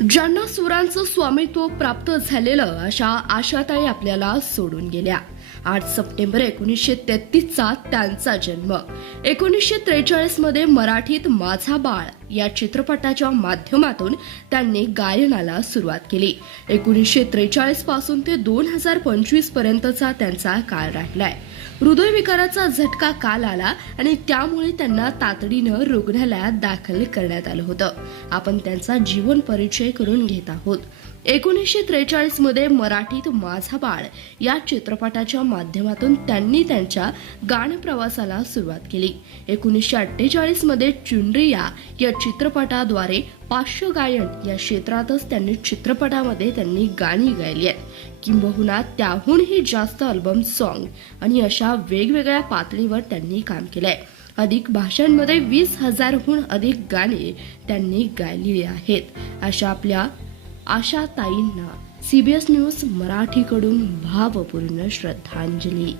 ज्यांना सुरांचं स्वामित्व प्राप्त झालेलं अशा आशाताई आपल्याला सोडून गेल्या। 8 सप्टेंबर 1933चा त्यांचा जन्म। 1943 मध्ये मराठीत माझा बाळ या चित्रपटाच्या माध्यमातून त्यांनी गायनाला सुरुवात केली। 1943 पासून ते 2025 पर्यंतचा त्यांचा काळ राहिलाय। हृदयविकाराचा झटका काल आला आणि त्यामुळे त्यांना तातडीनं रुग्णालयात दाखल करण्यात आलं होतं। आपण त्यांचा जीवन परिचय करून घेत आहोत। 1943 मध्ये मराठीत माझा बाळ या चित्रपटाच्या माध्यमातून त्यांनी त्यांच्या गान प्रवासाला सुरुवात केली। 1948 मध्ये चुनरिया या चित्रपटाद्वारे पार्श्वगायन या क्षेत्रातच त्यांनी चित्रपटामध्ये त्यांनी गाणी गायली आहेत। किंबहुना त्याहूनही जास्त अल्बम सॉन्ग आणि अशा वेगवेगळ्या पातळीवर त्यांनी काम केलंय। अधिक भाषांमध्ये 20,000हून अधिक गाणी त्यांनी गायली आहेत। अशा आपल्या आशाताईंना CBS न्यूज मराठीकडून भावपूर्ण श्रद्धांजली।